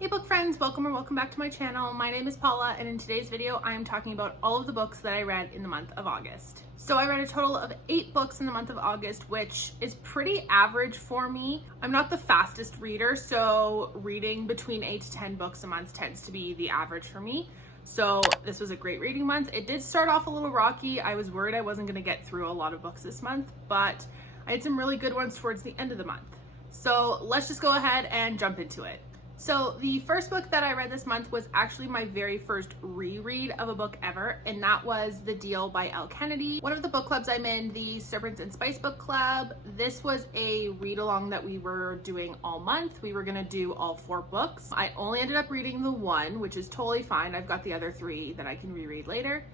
Hey book friends, welcome or welcome back to my channel. My name is Paula and in today's video I am talking about all of the books that I read in the month of August. So I read a total of 8 books in the month of August, which is pretty average for me. I'm not the fastest reader, so reading between 8 to 10 books a month tends to be the average for me. So this was a great reading month. It did start off a little rocky. I was worried I wasn't going to get through a lot of books this month, but I had some really good ones towards the end of the month. So let's just go ahead and jump into it. So the first book that I read this month was actually my very first reread of a book ever, and that was The Deal by Elle Kennedy. One of the book clubs I'm in, the Serpents and Spice book club, this was a read along that we were doing all month. We were gonna do all 4 books. I only ended up reading the 1, which is totally fine. I've got the other 3 that I can reread later.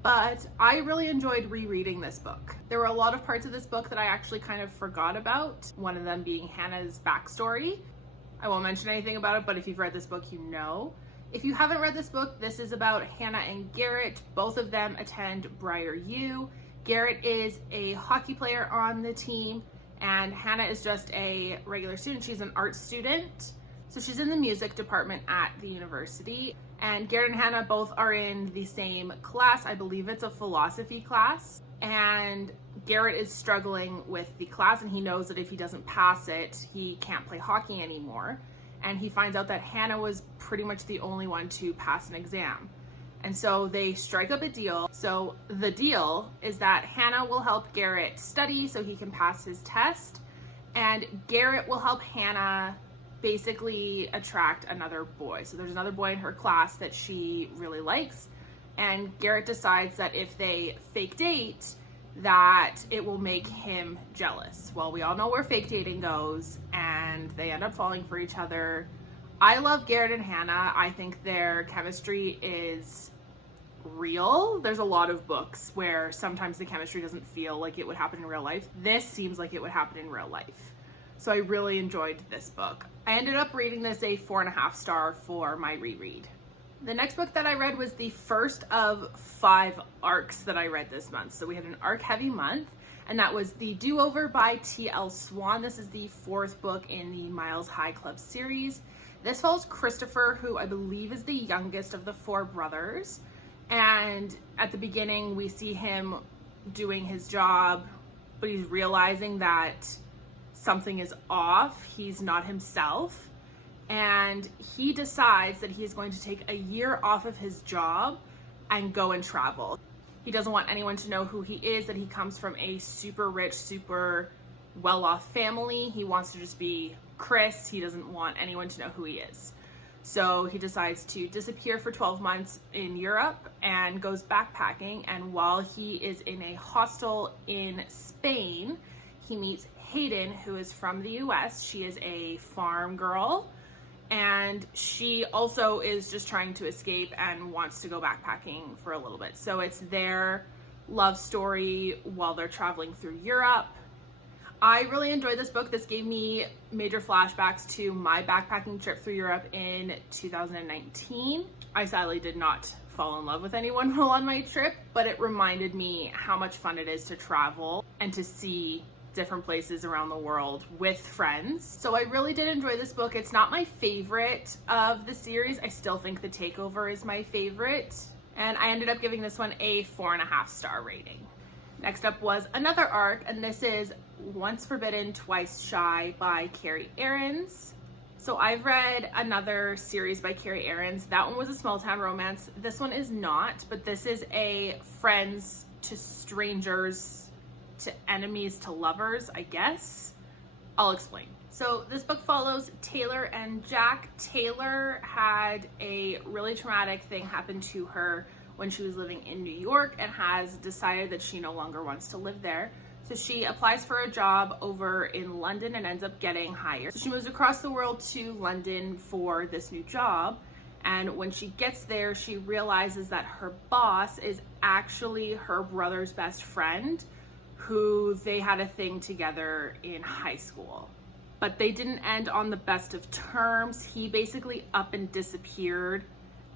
But I really enjoyed rereading this book. There were a lot of parts of this book that I actually kind of forgot about, one of them being Hannah's backstory. I won't mention anything about it, but if you've read this book, you know. If you haven't read this book, this is about Hannah and Garrett. Both of them attend Briar U. Garrett is a hockey player on the team, and Hannah is just a regular student. She's an art student. So she's in the music department at the university. And Garrett and Hannah both are in the same class. I believe it's a philosophy class. And Garrett is struggling with the class, and he knows that if he doesn't pass it, he can't play hockey anymore. And he finds out that Hannah was pretty much the only one to pass an exam. And so they strike up a deal. So the deal is that Hannah will help Garrett study so he can pass his test, and Garrett will help Hannah basically attract another boy. So there's another boy in her class that she really likes, and Garrett decides that if they fake date, that it will make him jealous. Well, we all know where fake dating goes, and they end up falling for each other. I love Garrett and Hannah. I think their chemistry is real. There's a lot of books where sometimes the chemistry doesn't feel like it would happen in real life. This seems like it would happen in real life. So I really enjoyed this book. I ended up rating this a 4.5 star for my reread. The next book that I read was the first of 5 arcs that I read this month. So we had an arc heavy month, and that was The Do-Over by Elle Swan. This is the 4th book in the Miles High Club series. This follows Christopher, who I believe is the youngest of the 4 brothers. And at the beginning, we see him doing his job, but he's realizing that something is off. He's not himself. And he decides that he's going to take a year off of his job and go and travel. He doesn't want anyone to know who he is, that he comes from a super rich, super well-off family. He wants to just be Chris. He doesn't want anyone to know who he is. So he decides to disappear for 12 months in Europe and goes backpacking. And while he is in a hostel in Spain, he meets Hayden, who is from the US. She is a farm girl, and she also is just trying to escape and wants to go backpacking for a little bit. So it's their love story while they're traveling through Europe. I really enjoyed this book. This gave me major flashbacks to my backpacking trip through Europe in 2019. I sadly did not fall in love with anyone while on my trip, but it reminded me how much fun it is to travel and to see different places around the world with friends. So I really did enjoy this book. It's not my favorite of the series. I still think The Takeover is my favorite, and I ended up giving this one a 4.5 star rating. Next up was another arc, and this is Once Forbidden, Twice Shy by Carrie Aarons. So I've read another series by Carrie Aarons. That one was a small town romance. This one is not, but this is a friends to strangers to enemies to lovers, I guess. I'll explain. So this book follows Taylor and Jack. Taylor had a really traumatic thing happen to her when she was living in New York and has decided that she no longer wants to live there. So she applies for a job over in London and ends up getting hired. So she moves across the world to London for this new job. And when she gets there, she realizes that her boss is actually her brother's best friend, who they had a thing together in high school. But they didn't end on the best of terms. He basically up and disappeared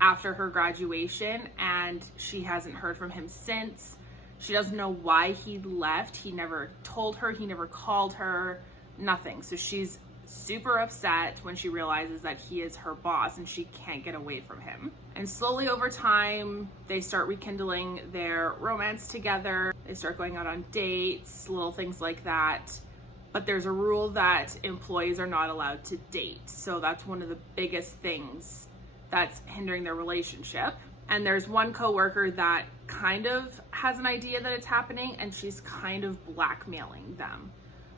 after her graduation, and she hasn't heard from him since. She doesn't know why he left. He never told her, he never called her, nothing. So she's super upset when she realizes that he is her boss and she can't get away from him. And slowly over time, they start rekindling their romance together. They start going out on dates, little things like that. But there's a rule that employees are not allowed to date. So that's one of the biggest things that's hindering their relationship. And there's one coworker that kind of has an idea that it's happening, and she's kind of blackmailing them.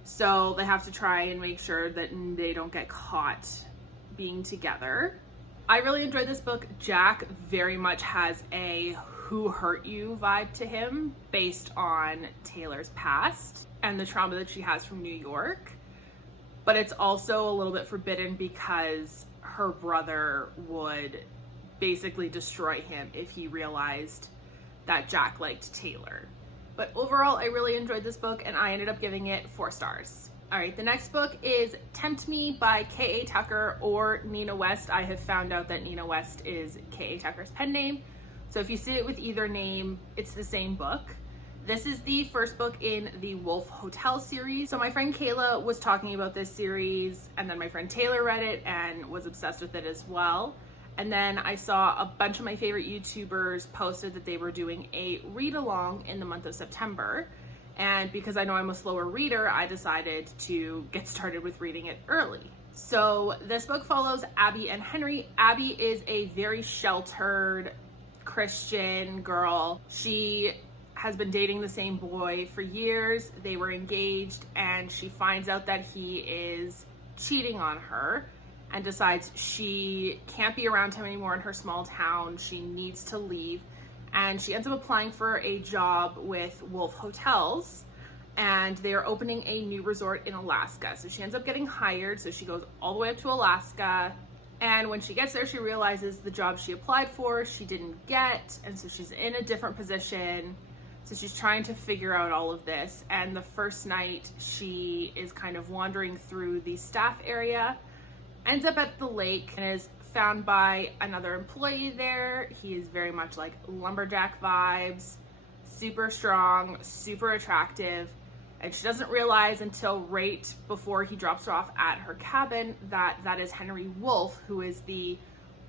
So they have to try and make sure that they don't get caught being together. I really enjoyed this book. Jack very much has a who hurt you vibe to him based on Taylor's past and the trauma that she has from New York. But it's also a little bit forbidden because her brother would basically destroy him if he realized that Jack liked Taylor. But overall, I really enjoyed this book and I ended up giving it 4 stars. All right, the next book is Tempt Me by K.A. Tucker or Nina West. I have found out that Nina West is K.A. Tucker's pen name. So if you see it with either name, it's the same book. This is the first book in the Wolf Hotel series. So my friend Kayla was talking about this series, and then my friend Taylor read it and was obsessed with it as well. And then I saw a bunch of my favorite YouTubers posted that they were doing a read-along in the month of September. And because I know I'm a slower reader, I decided to get started with reading it early. So this book follows Abby and Henry. Abby is a very sheltered Christian girl. She has been dating the same boy for years. They were engaged, and she finds out that he is cheating on her and decides she can't be around him anymore in her small town. She needs to leave. And she ends up applying for a job with Wolf Hotels, and they're opening a new resort in Alaska. So she ends up getting hired. So she goes all the way up to Alaska. And when she gets there, she realizes the job she applied for, she didn't get. And so she's in a different position. So she's trying to figure out all of this. And the first night she is kind of wandering through the staff area, ends up at the lake, and is found by another employee there. He is very much like lumberjack vibes, super strong, super attractive. And she doesn't realize until right before he drops her off at her cabin that that is Henry Wolf, who is the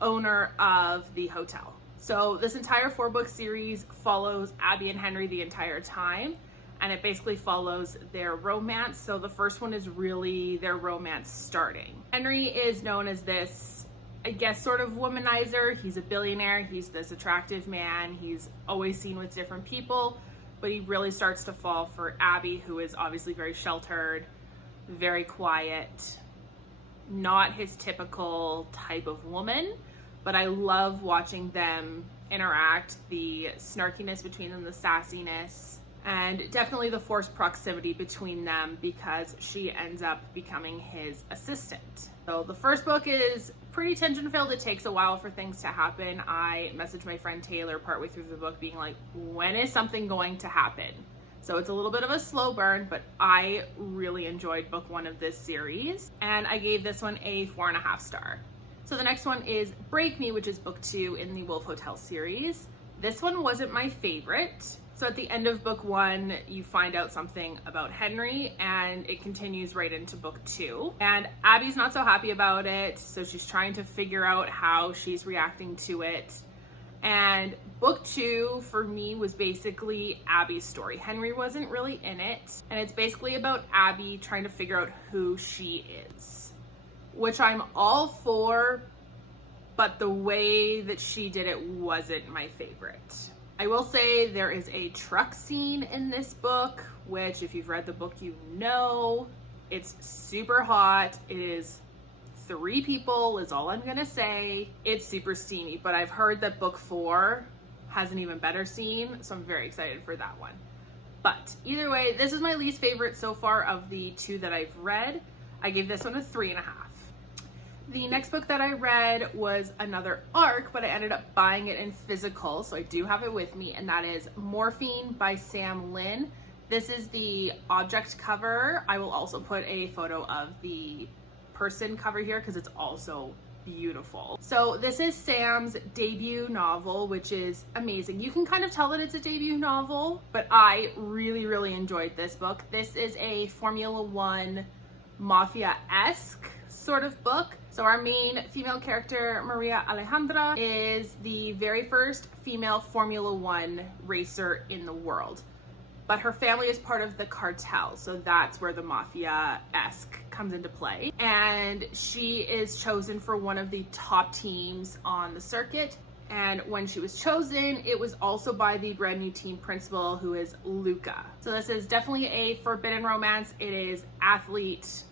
owner of the hotel. So this entire 4-book series follows Abby and Henry the entire time, and it basically follows their romance. So the first one is really their romance starting. Henry is known as this, I guess, sort of womanizer. He's a billionaire. He's this attractive man. He's always seen with different people, but he really starts to fall for Abby, who is obviously very sheltered, very quiet, not his typical type of woman. But I love watching them interact, the snarkiness between them, the sassiness, and definitely the forced proximity between them because she ends up becoming his assistant. So the first book is pretty tension-filled. It takes a while for things to happen. I messaged my friend Taylor partway through the book being like, when is something going to happen? So it's a little bit of a slow burn, but I really enjoyed book 1 of this series, and I gave this one a 4.5 star. So the next one is Break Me, which is book 2 in the Wolf Hotel series. This one wasn't my favorite. So at the end of book 1, you find out something about Henry, and it continues right into book 2. And Abby's not so happy about it, so she's trying to figure out how she's reacting to it. And book 2 for me was basically Abby's story. Henry wasn't really in it, and it's basically about Abby trying to figure out who she is, which I'm all for, but the way that she did it wasn't my favorite. I will say there is a truck scene in this book, which if you've read the book, you know. It's super hot. It is 3 people is all I'm gonna say. It's super steamy, but I've heard that book 4 has an even better scene, so I'm very excited for that one. But either way, this is my least favorite so far of the 2 that I've read. I gave this one a 3.5. The next book that I read was another ARC, but I ended up buying it in physical, so I do have it with me, and that is Morphine by Lynn. This is the object cover. I will also put a photo of the person cover here because it's also beautiful. So this is Sam's debut novel, which is amazing. You can kind of tell that it's a debut novel, but I really enjoyed this book. This is a Formula One Mafia-esque sort of book. So our main female character, Maria Alejandra, is the very first female Formula One racer in the world. But her family is part of the cartel, so that's where the mafia-esque comes into play. And she is chosen for one of the top teams on the circuit. And when she was chosen, it was also by the brand new team principal, who is Luca. So this is definitely a forbidden romance. It is athlete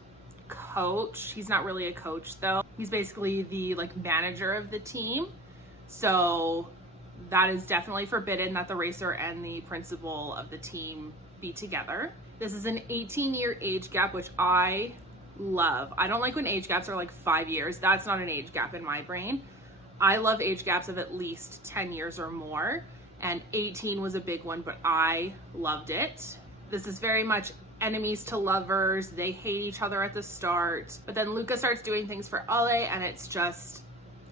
coach. He's not really a coach though. He's basically the manager of the team. So that is definitely forbidden that the racer and the principal of the team be together. This is an 18-year age gap, which I love. I don't like when age gaps are 5 years. That's not an age gap in my brain. I love age gaps of at least 10 years or more, and 18 was a big one, but I loved it. This is very much enemies to lovers. They hate each other at the start, but then Luca starts doing things for Elle, and it's just,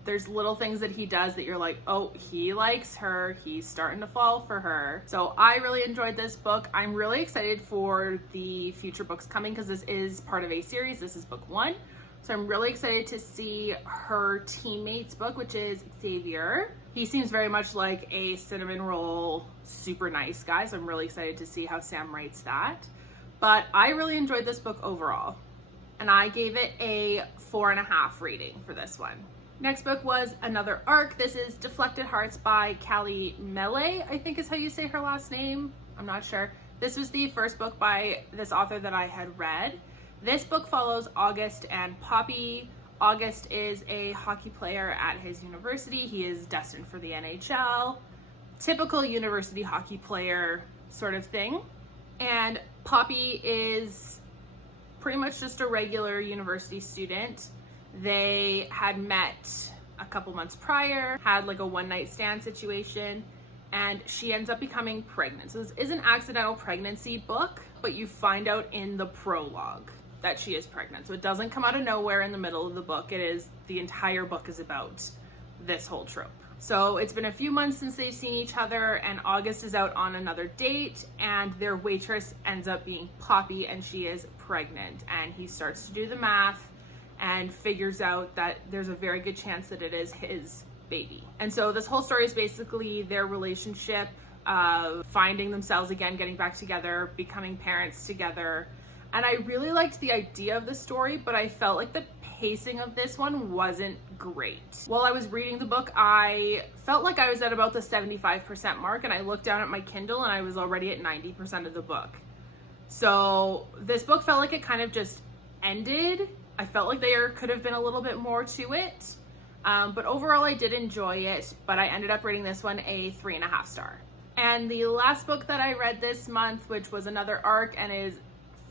there's little things that he does that you're like, oh, he likes her, he's starting to fall for her. So I really enjoyed this book. I'm really excited for the future books coming because this is part of a series. This is book 1. So I'm really excited to see her teammate's book, which is Xavier. He seems very much like a cinnamon roll, super nice guy. So I'm really excited to see how Sam writes that. But I really enjoyed this book overall. And I gave it a 4.5 rating for this one. Next book was another arc. This is Deflected Hearts by Cali, Melle, I think is how you say her last name. I'm not sure. This was the first book by this author that I had read. This book follows August and Poppy. August is a hockey player at his university. He is destined for the NHL. Typical university hockey player sort of thing. And Poppy is pretty much just a regular university student. They had met a couple months prior, had a one-night stand situation, and she ends up becoming pregnant. So this is an accidental pregnancy book, but you find out in the prologue that she is pregnant. So it doesn't come out of nowhere in the middle of the book. It is, the entire book is about this whole trope. So it's been a few months since they've seen each other, and August is out on another date, and their waitress ends up being Poppy, and she is pregnant. And he starts to do the math and figures out that there's a very good chance that it is his baby. And so this whole story is basically their relationship, finding themselves again, getting back together, becoming parents together. And I really liked the idea of the story, but I felt like the pacing of this one wasn't great. While I was reading the book, I felt like I was at about the 75% mark, and I looked down at my Kindle and I was already at 90% of the book. So this book felt like it kind of just ended. I felt like there could have been a little bit more to it. But overall I did enjoy it, but I ended up rating this one a 3.5 star. And the last book that I read this month, which was another arc and is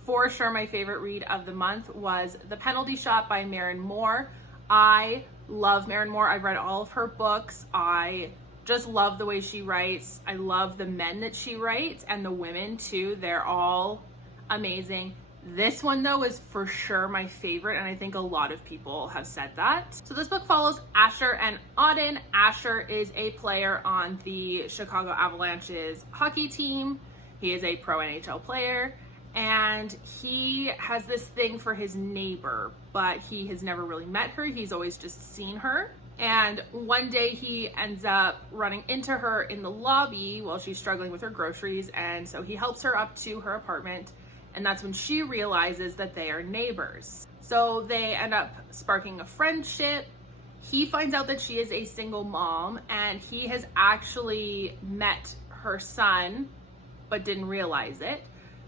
for sure my favorite read of the month, was The Penalty Shot by Maren Moore. I love Maren Moore. I've read all of her books. I just love the way she writes. I love the men that she writes, and the women too. They're all amazing. This one though is for sure my favorite, and I think a lot of people have said that. So this book follows Asher and Auden. Asher is a player on the Chicago Avalanche's hockey team. He is a pro NHL player, and he has this thing for his neighbor, but he has never really met her. He's always just seen her. And one day he ends up running into her in the lobby while she's struggling with her groceries, and so he helps her up to her apartment. And that's when she realizes that they are neighbors. So they end up sparking a friendship. He finds out that she is a single mom, and he has actually met her son, but didn't realize it.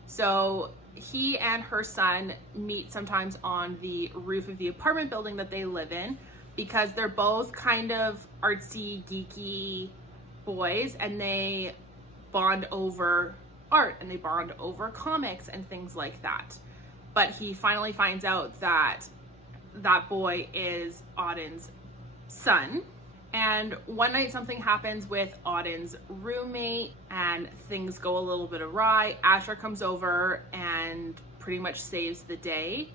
So he and her son meet sometimes on the roof of the apartment building that they live in, because they're both kind of artsy, geeky boys, and they bond over art and they bond over comics and things like that. But he finally finds out that that boy is Auden's son. And one night something happens with Auden's roommate and things go a little bit awry. Asher comes over and pretty much saves the day,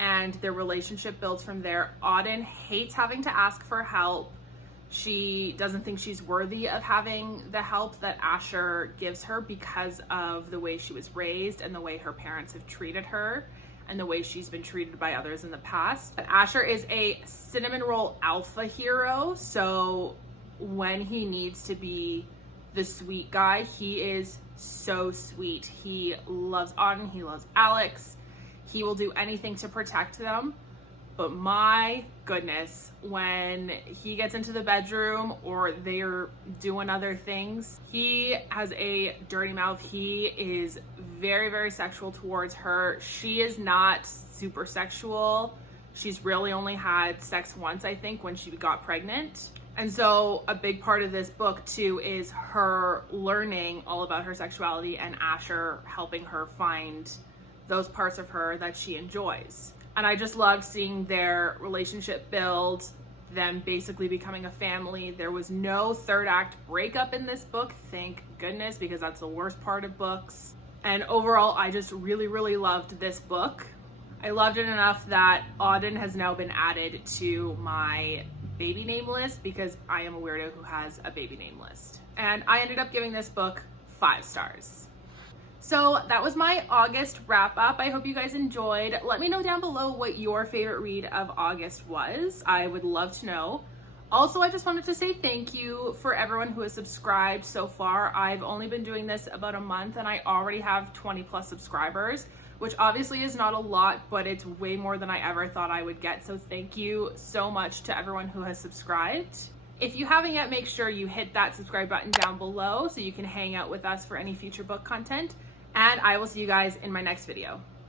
and their relationship builds from there. Auden hates having to ask for help. She doesn't think she's worthy of having the help that Asher gives her because of the way she was raised and the way her parents have treated her. and the way she's been treated by others in the past. But Asher is a cinnamon roll alpha hero, so when he needs to be the sweet guy, he is so sweet. He loves Auden, he loves Alex, he will do anything to protect them. But my goodness, when he gets into the bedroom or they're doing other things, he has a dirty mouth. He is very, very sexual towards her. She is not super sexual. She's really only had sex once, I think, when she got pregnant. And so a big part of this book too is her learning all about her sexuality and Asher helping her find those parts of her that she enjoys. And I just love seeing their relationship build, them basically becoming a family. There was no third act breakup in this book, thank goodness, because that's the worst part of books. And overall, I just really, really loved this book. I loved it enough that Auden has now been added to my baby name list because I am a weirdo who has a baby name list. And I ended up giving this book 5 stars. So that was my August wrap up. I hope you guys enjoyed. Let me know down below what your favorite read of August was. I would love to know. Also, I just wanted to say thank you for everyone who has subscribed so far. I've only been doing this about a month and I already have 20+ subscribers, which obviously is not a lot, but it's way more than I ever thought I would get. So thank you so much to everyone who has subscribed. If you haven't yet, make sure you hit that subscribe button down below so you can hang out with us for any future book content. And I will see you guys in my next video.